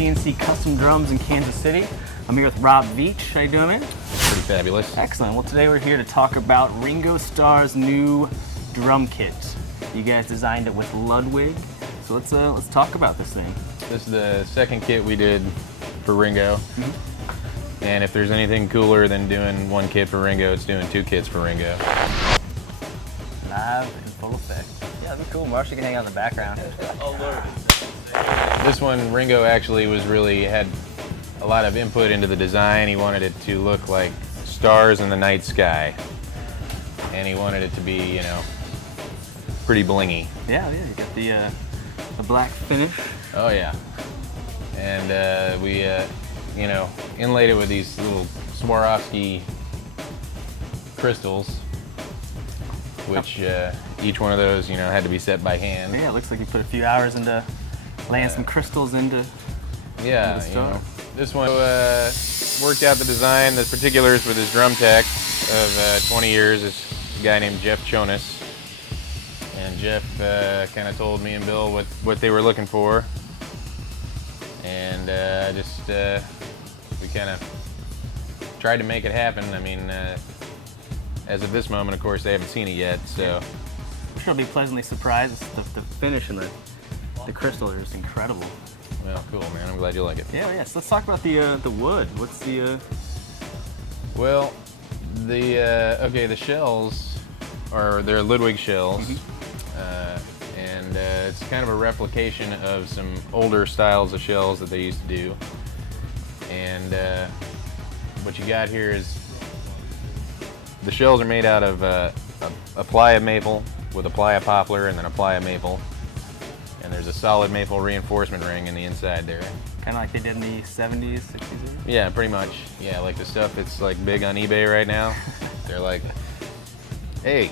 CNC Custom Drums in Kansas City. I'm here with Rob Veach. How you doing, man? Pretty fabulous. Excellent. Well, today we're here to talk about Ringo Starr's new drum kit. You guys designed it with Ludwig, so let's talk about this thing. This is the second kit we did for Ringo. And if there's anything cooler than doing one kit for Ringo, it's doing two kits for Ringo. Live in full effect. Yeah, that'd be cool. Marcia can hang out in the background. This one, Ringo actually had a lot of input into the design. He wanted it to look like stars in the night sky. And he wanted it to be, you know, pretty blingy. Yeah, you got the black finish. Oh yeah. And we, you know, inlaid it with these little Swarovski crystals, which each one of those, you know, had to be set by hand. Yeah, it looks like you put a few hours into laying some crystals into. Yeah, the you stone. know, this one worked out the design, the particulars with his drum tech of 20 years, is a guy named Jeff Jonas. And Jeff kind of told me and Bill what they were looking for. And we kind of tried to make it happen. I mean, as of this moment, of course, they haven't seen it yet, so. I'm sure I'll be pleasantly surprised. The finish and the crystals are just incredible. Well, cool, man. I'm glad you like it. Yeah. So let's talk about the wood. What's the? Well, the shells they're Ludwig shells, and it's kind of a replication of some older styles of shells that they used to do. And what you got here is the shells are made out of a ply of maple with a ply of poplar and then a ply of maple. And there's a solid maple reinforcement ring in the inside there. Kind of like they did in the 70s, 60s? Yeah, pretty much. Yeah, like the stuff that's like big on eBay right now. They're like, hey,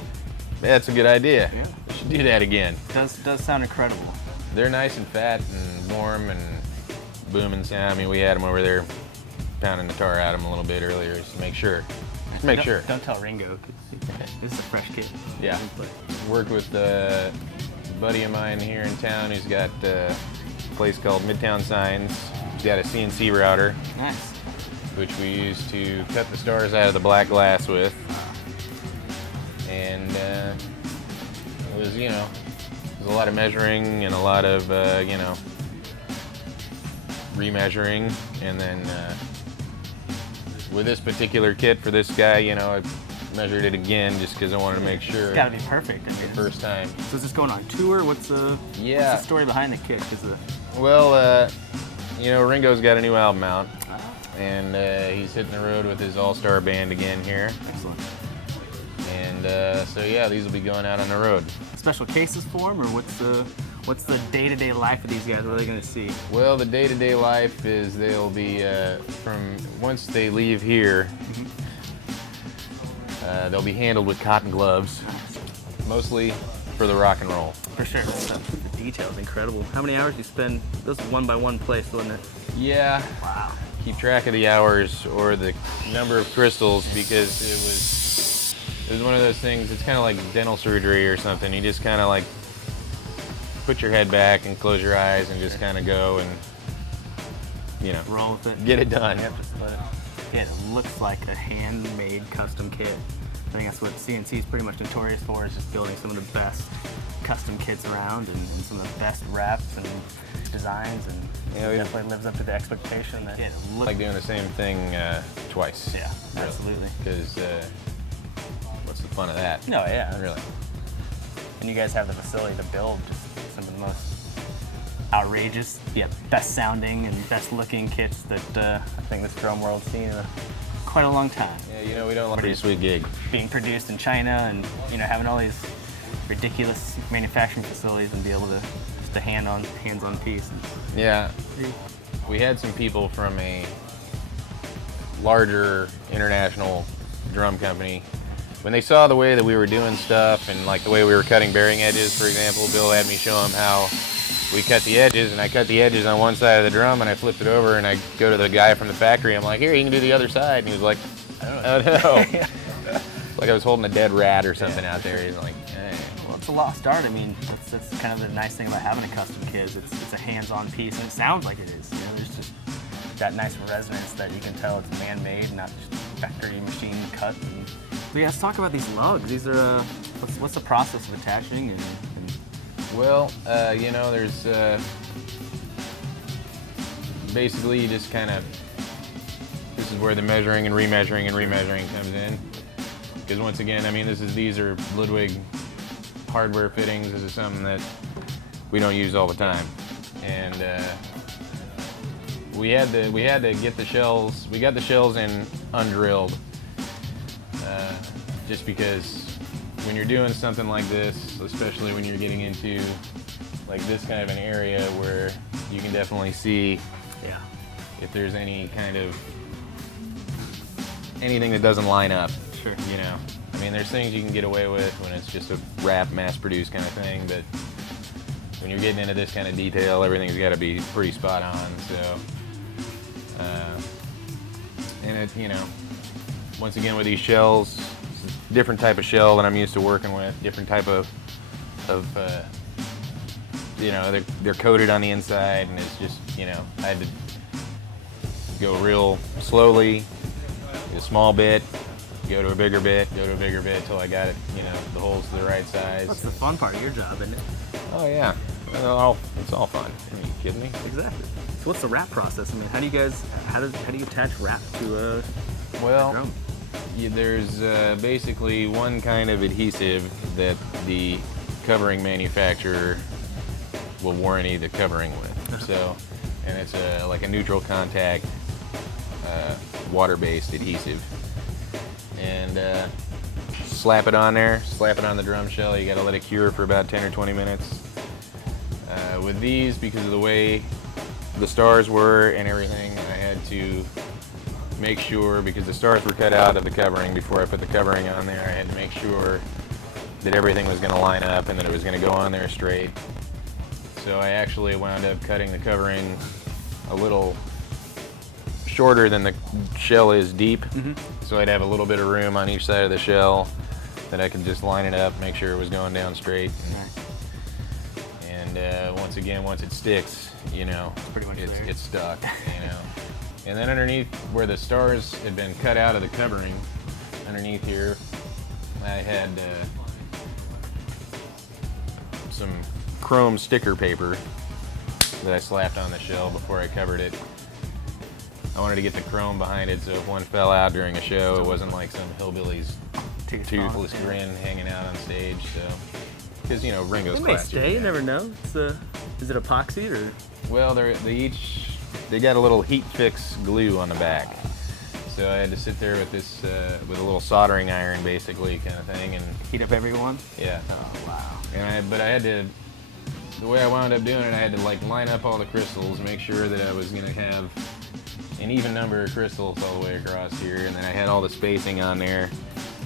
that's a good idea. Yeah. We should do that again. Does sound incredible. They're nice and fat and warm and booming sound. I mean, we had them over there pounding the tar out of them a little bit earlier just to make sure. Don't tell Ringo, 'cause this is a fresh kit. Yeah. Worked with a buddy of mine here in town who's got a place called Midtown Signs. He's got a CNC router. Nice. Which we used to cut the stars out of the black glass with. And it was, you know, it was a lot of measuring and a lot of, you know, remeasuring. And then with this particular kit for this guy, you know, I measured it again just because I wanted to make sure. It's got to be perfect. I mean, the first time. So is this going on tour? What's the story behind the kit? Well, you know, Ringo's got a new album out. And he's hitting the road with his all-star band again here. Excellent. And so yeah, these will be going out on the road. Special cases for them, or what's the day-to-day life of these guys? What are they going to see? Well, the day-to-day life is they'll be once they leave here, they'll be handled with cotton gloves, mostly for the rock and roll. For sure. The details, incredible. How many hours you spend? This is one by one placed, wasn't it? Yeah. Wow. Keep track of the hours or the number of crystals because it was one of those things. It's kind of like dental surgery or something. You just kind of like put your head back and close your eyes and just kind of go and, you know, roll with it. Get it done. Yep, just let it. Yeah, it looks like a handmade custom kit. I think that's what CNC is pretty much notorious for, is just building some of the best custom kits around and some of the best wraps and designs, and it definitely lives up to the expectation. That it looks like doing the same thing twice. Yeah, really. Absolutely. Because what's the fun of that? No, yeah. Really. And you guys have the facility to build just some of the most outrageous, best sounding and best looking kits that I think this drum world's seen in quite a long time. Yeah, you know, we don't like a pretty sweet gig. Being produced in China and, you know, having all these ridiculous manufacturing facilities and be able to just a hands-on piece. Yeah. We had some people from a larger international drum company. When they saw the way that we were doing stuff and like the way we were cutting bearing edges, for example, Bill had me show them how we cut the edges, and I cut the edges on one side of the drum and I flipped it over and I go to the guy from the factory, I'm like, here, you can do the other side. And he was like, oh no. Like I was holding a dead rat or something out there. He's like, hey. Well, it's a lost art. I mean, that's kind of the nice thing about having a custom kit is it's a hands-on piece, and it sounds like it is. You know, there's just that nice resonance that you can tell it's man-made, not just factory machine cut. But yeah, let's talk about these lugs. These are, what's the process of attaching? Well, you know, there's basically you just kind of, this is where the measuring and remeasuring comes in. Because once again, I mean, these are Ludwig hardware fittings. This is something that we don't use all the time, and we had to get the shells. We got the shells in undrilled, just because when you're doing something like this, especially when you're getting into like this kind of an area where you can definitely see if there's any kind of anything that doesn't line up. Sure. You know, I mean, there's things you can get away with when it's just a wrap, mass-produced kind of thing, but when you're getting into this kind of detail, everything's got to be pretty spot on. So, and it, you know, once again with these shells, different type of shell that I'm used to working with, different type of you know, they're coated on the inside, and it's just, you know, I had to go real slowly, a small bit, go to a bigger bit, till I got it, you know, the holes to the right size. That's the fun part of your job, isn't it? Oh yeah, it's all fun. Are you kidding me? Exactly. So what's the wrap process? I mean, how do you attach wrap to a drum? Yeah, there's basically one kind of adhesive that the covering manufacturer will warranty the covering with. So, and it's like a neutral contact, water-based adhesive. And slap it on there, slap it on the drum shell. You gotta let it cure for about 10 or 20 minutes. With these, because of the way the stars were and everything, I had to make sure, because the stars were cut out of the covering before I put the covering on there, I had to make sure that everything was gonna line up and that it was gonna go on there straight. So I actually wound up cutting the covering a little shorter than the shell is deep. So I'd have a little bit of room on each side of the shell that I could just line it up, make sure it was going down straight. And once again, once it sticks, you know, it's stuck, you know. And then underneath where the stars had been cut out of the covering, underneath here, I had some chrome sticker paper that I slapped on the shell before I covered it. I wanted to get the chrome behind it so if one fell out during a show, it wasn't like some hillbilly's toothless grin hanging out on stage. So, because, you know, Ringo's classic. They may stay, you never know. Is it epoxy or? Well, they got a little heat fix glue on the back. So I had to sit there with this, with a little soldering iron basically kind of thing, and heat up everyone? Yeah. Oh, wow. But I had to, the way I wound up doing it, I had to like line up all the crystals, make sure that I was gonna have an even number of crystals all the way across here, and then I had all the spacing on there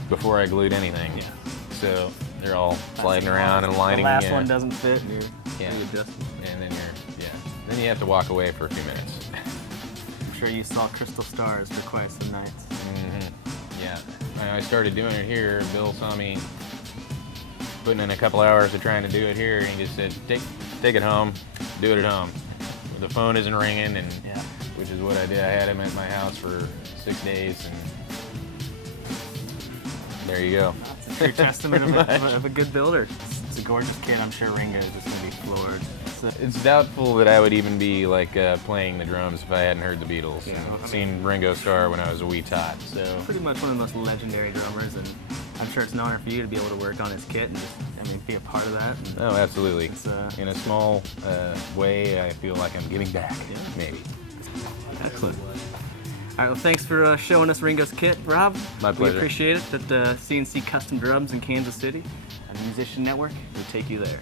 before I glued anything. Yeah. So they're all sliding around and lining. The last one doesn't fit, and you're readjusting. And then then you have to walk away for a few minutes. I'm sure you saw crystal stars for quite some nights. Yeah. I started doing it here. Bill saw me putting in a couple hours of trying to do it here, and he just said, take it home, do it at home. The phone isn't ringing, and which is what I did. I had him at my house for 6 days, and there you go. It's a true testament of a good builder. It's a gorgeous kid. I'm sure Ringo is just going to be floored. It's doubtful that I would even be like playing the drums if I hadn't heard the Beatles and seen Ringo Starr when I was a wee tot. So pretty much one of the most legendary drummers, and I'm sure it's an honor for you to be able to work on his kit and just, I mean, be a part of that. And oh, absolutely. In a small way, I feel like I'm giving back. Maybe. Excellent. All right, well, thanks for showing us Ringo's kit, Rob. My pleasure. We appreciate it. At CNC Custom Drums in Kansas City, a Musician Network, we take you there.